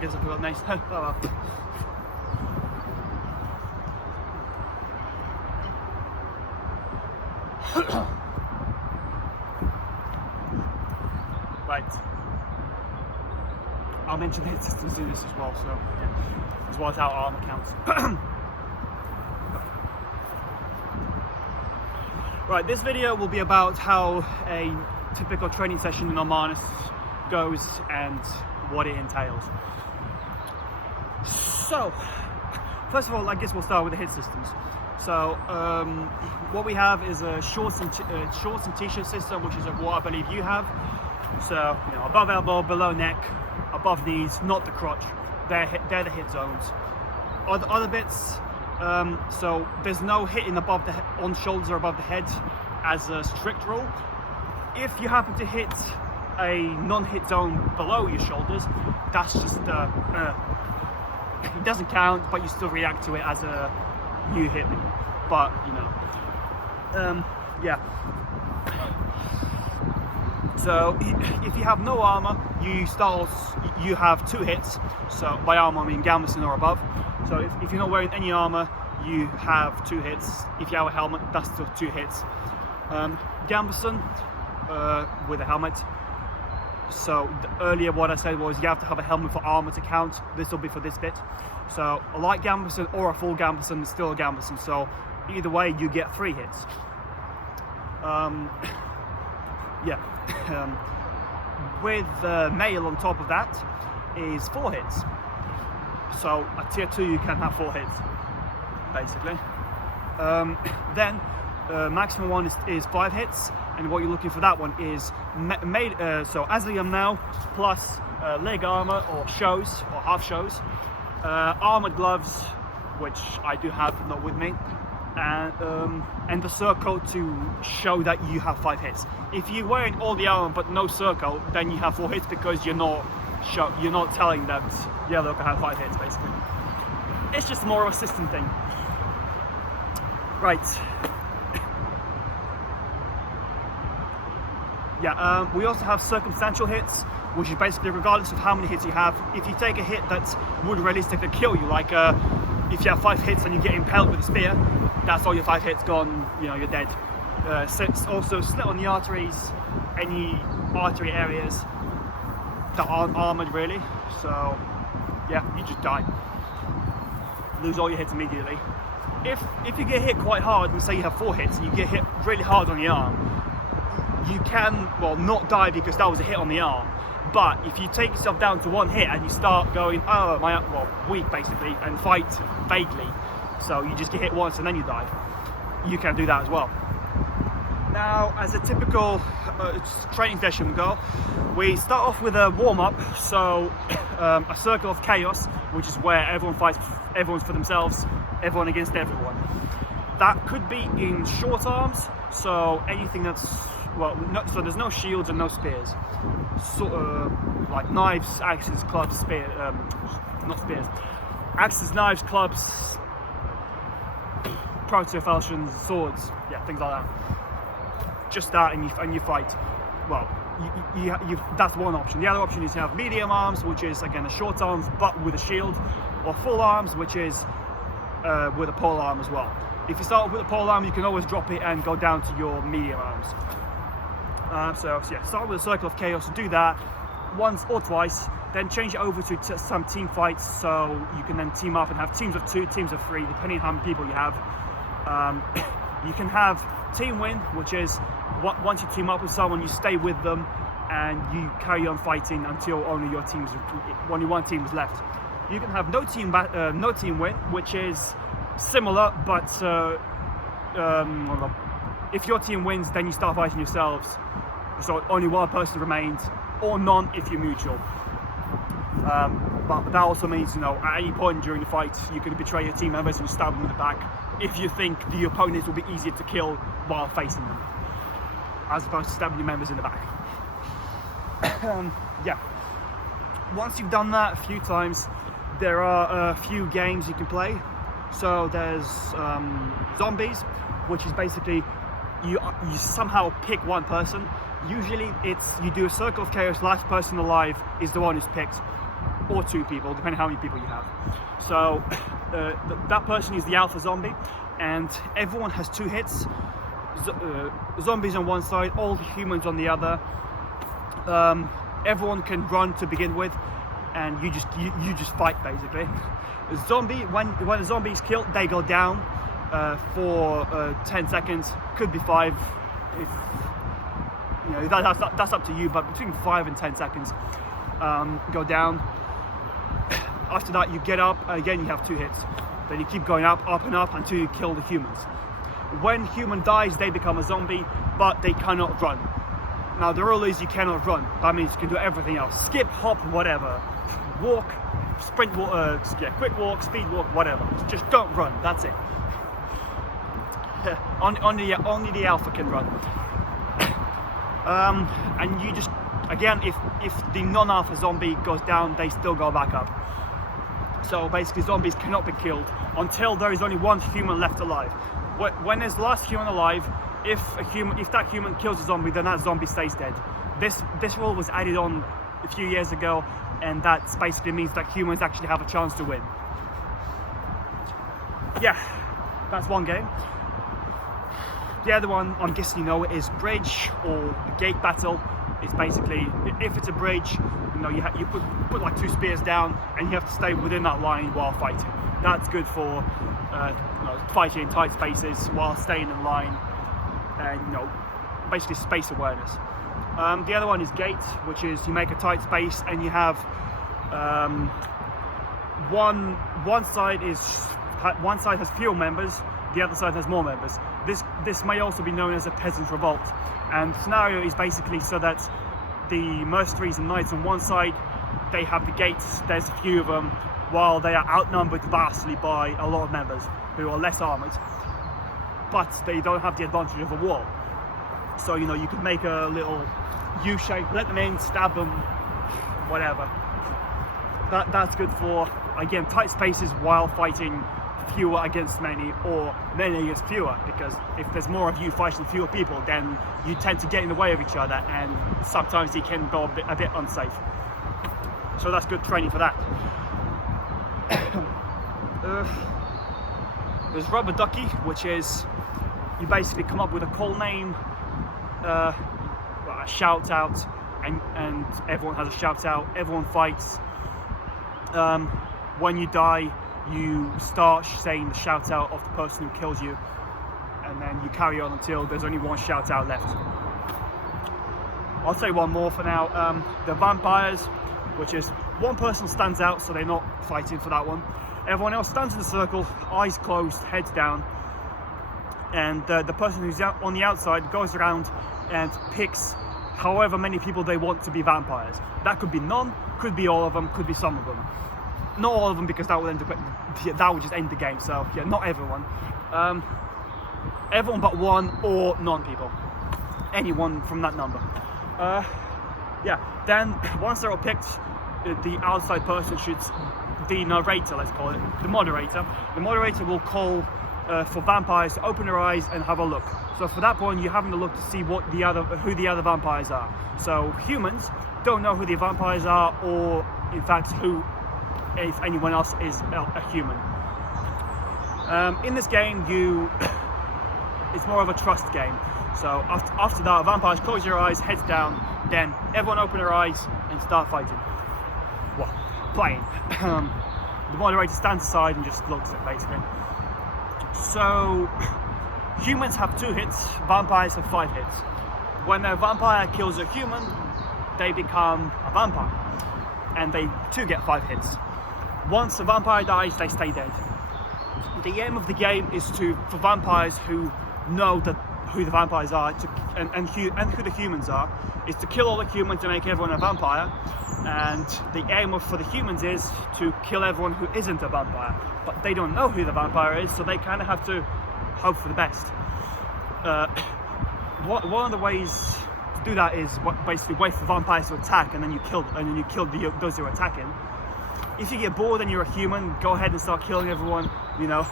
guess I forgot names. Oh well. Right. I'll mention the hit systems in this as well, so yeah. As well as our armor counts. Right, this video will be about how a typical training session in Omanus goes and what it entails. So, first of all, I guess we'll start with the hit systems. So, what we have is a shorts and t-shirt system, which is what I believe you have. So, you know, above elbow, below neck, above knees, not the crotch. They're the hit zones. Other bits. So there's no hitting above on shoulders or above the head as a strict rule. If you happen to hit a non-hit zone below your shoulders, that's just it doesn't count, but you still react to it as a you hit me. But you know, yeah. So if you have no armor, you have 2 hits. So by armor I mean gambeson or above. So if you're not wearing any armor, you have 2 hits. If you have a helmet, that's still 2 hits. Gambeson with a helmet. So earlier what I said was you have to have a helmet for armor to count. This will be for this bit. So a light gambeson or a full gambeson is still a gambeson. So either way, you get 3 hits. Yeah. With mail on top of that is 4 hits. So at tier 2 you can have 4 hits, basically. Then maximum one is 5 hits, and what you're looking for that one is so as I am now, plus leg armor or shows or half shows, armored gloves, which I do have, not with me, and the circle to show that you have 5 hits. If you're wearing all the armor but no circle, then you have 4 hits because you're not telling that, yeah, look, I have 5 hits, basically. It's just more of a system thing. Right. Yeah, we also have circumstantial hits, which is basically regardless of how many hits you have. If you take a hit that would realistically kill you, like if you have 5 hits and you get impaled with a spear, that's all your 5 hits gone, you know, you're dead. Also slit on the arteries, any artery areas that aren't armored really, so yeah, you just die. Lose all your hits immediately. If you get hit quite hard, and say you have 4 hits and you get hit really hard on the arm, you can, well, not die because that was a hit on the arm. But if you take yourself down to 1 hit and you start going, oh, weak basically, and fight vaguely, so you just get hit once and then you die, you can do that as well. Now, as a typical training session would go, we start off with a warm-up, so a circle of chaos, which is where everyone fights, everyone's for themselves, everyone against everyone. That could be in short arms, so anything that's, well, so there's no shields and no spears. Sort of like knives, axes, clubs, not spears. Axes, knives, clubs, proto falchions, swords, yeah, things like that. Just that, and you fight. Well, that's one option. The other option is you have medium arms, which is again a short arms but with a shield, or full arms, which is with a pole arm as well. If you start with a pole arm, you can always drop it and go down to your medium arms. So yeah, start with a circle of chaos, do that once or twice, then change it over to some team fights, so you can then team up and have teams of 2, teams of 3, depending on how many people you have. You can have team win, which is once you team up with someone, you stay with them and you carry on fighting until only one team is left. You can have no team win, which is similar, but if your team wins, then you start fighting yourselves, so only one person remains, or none if you're mutual. But that also means, you know, at any point during the fight, you can betray your team members and stab them in the back if you think the opponents will be easier to kill while facing them, as opposed to stabbing your members in the back. Yeah. Once you've done that a few times, there are a few games you can play. So there's zombies, which is basically you somehow pick one person. Usually it's you do a circle of chaos, last person alive is the one who's picked. or 2 people, depending how many people you have. So that person is the alpha zombie, and everyone has 2 hits. Zombies on one side, all the humans on the other. Everyone can run to begin with, and you just fight basically. When a zombie is killed, they go down for 10 seconds, could be 5. If you know, that's up to you, but between 5 and 10 seconds, go down. After that, you get up again. You have 2 hits. Then you keep going up and up until you kill the humans. When human dies, they become a zombie, but they cannot run. Now the rule is you cannot run. That means you can do everything else: skip, hop, whatever, walk, sprint, quick walk, speed walk, whatever. Just don't run. That's it. Only the alpha can run. And you just, again, if the non-alpha zombie goes down, they still go back up. So basically, zombies cannot be killed until there is only 1 human left alive. When there's the last human alive, if that human kills a zombie, then that zombie stays dead. This rule was added on a few years ago, and that basically means that humans actually have a chance to win. Yeah, that's one game. The other one, I'm guessing you know, is bridge or gate battle. It's basically, if it's a bridge, you know, you put like 2 spears down, and you have to stay within that line while fighting. That's good for fighting in tight spaces while staying in line, and you know, basically space awareness. The other one is gate, which is you make a tight space and you have one side has fewer members, the other side has more members. This may also be known as a peasant revolt, and the scenario is basically so that the mercenaries and knights on one side, they have the gates, there's a few of them, while they are outnumbered vastly by a lot of members who are less armoured, but they don't have the advantage of a wall. So you know, you could make a little U-shape, let them in, stab them, whatever. That's good for, again, tight spaces while fighting fewer against many, or many against fewer, because if there's more of you fighting fewer people, then you tend to get in the way of each other, and sometimes it can go a bit unsafe. So that's good training for that. There's rubber ducky, which is you basically come up with a call name, a shout out, and everyone has a shout out, everyone fights. When you die, you start saying the shout out of the person who kills you, and then you carry on until there's only 1 shout out left. I'll say one more for now. The vampires, which is 1 person stands out, so they're not fighting for that one. Everyone else stands in a circle, eyes closed, heads down, and the person who's out on the outside goes around and picks however many people they want to be vampires. That could be none, could be all of them, could be some of them. Not all of them, because that would just end the game. So yeah, not everyone. Everyone but 1 or none people. Anyone from that number. Yeah. Then once they're all picked, the outside person shoots the narrator, let's call it, the moderator. The moderator will call for vampires to open their eyes and have a look. So for that point, you're having a look to see who the other vampires are. So humans don't know who the vampires are, or in fact if anyone else is a human. In this game, it's more of a trust game. So after that, vampires close your eyes, heads down, then everyone open their eyes and start fighting. Well, playing. The moderator stands aside and just looks at it, basically. So humans have 2 hits, vampires have 5 hits. When a vampire kills a human, they become a vampire, and they too get 5 hits. Once a vampire dies, they stay dead. The aim of the game is for vampires who know who the vampires are and who the humans are, is to kill all the humans to make everyone a vampire. And the aim for the humans is to kill everyone who isn't a vampire, but they don't know who the vampire is, so they kind of have to hope for the best. One of the ways to do that is basically wait for vampires to attack, and then you kill those who are attacking. If you get bored and you're a human, go ahead and start killing everyone. You know,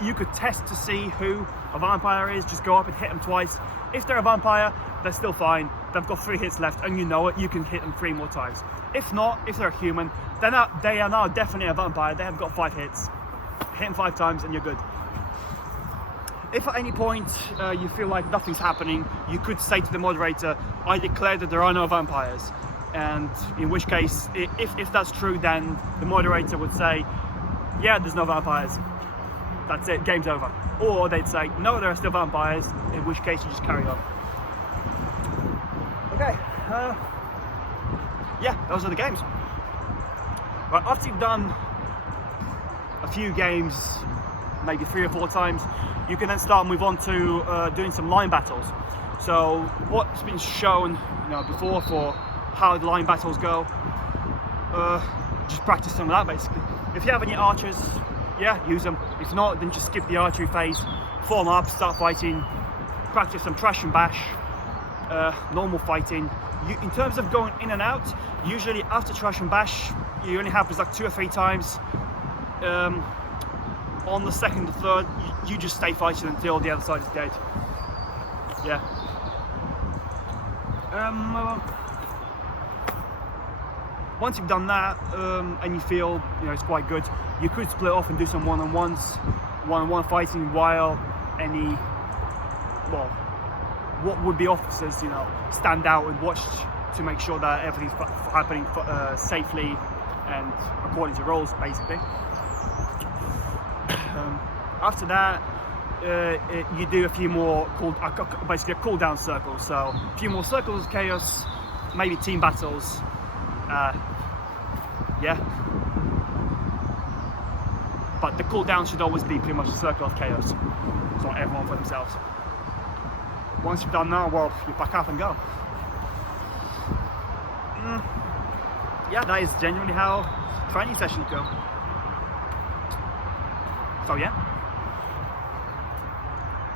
you could test to see who a vampire is. Just go up and hit them twice. If they're a vampire, they're still fine. They've got 3 hits left, and you know it. You can hit them 3 more times. If not, if they're human, they are now definitely a vampire. They have got 5 hits. Hit them 5 times, and you're good. If at any point you feel like nothing's happening, you could say to the moderator, I declare that there are no vampires. And in which case, if that's true, then the moderator would say, yeah, there's no vampires. That's it, game's over. Or they'd say, no, there are still vampires, in which case you just carry on. Okay, yeah, those are the games. Right, after you've done a few games, maybe 3 or 4 times, you can then move on to doing some line battles. So what's been shown, before for how the line battles go, just practice some of that basically. If you have any archers, yeah, use them. If not, then just skip the archery phase, form up, start fighting, practice some trash and bash, normal fighting. In terms of going in and out, usually after trash and bash, you only happens like 2 or 3 times. On the second or third, you just stay fighting until the other side is dead. Yeah. Once you've done that, and you feel it's quite good, you could split off and do some one-on-ones, one-on-one fighting while what would be officers, stand out and watch to make sure that everything's happening safely and according to rules, basically. After that, you do a few more basically a cooldown circle. So a few more circles of chaos, maybe team battles. Yeah. But the cooldown should always be pretty much a circle of chaos. So everyone for themselves. Once you've done that, well, you back up and go. Yeah, that is genuinely how training sessions go. So yeah.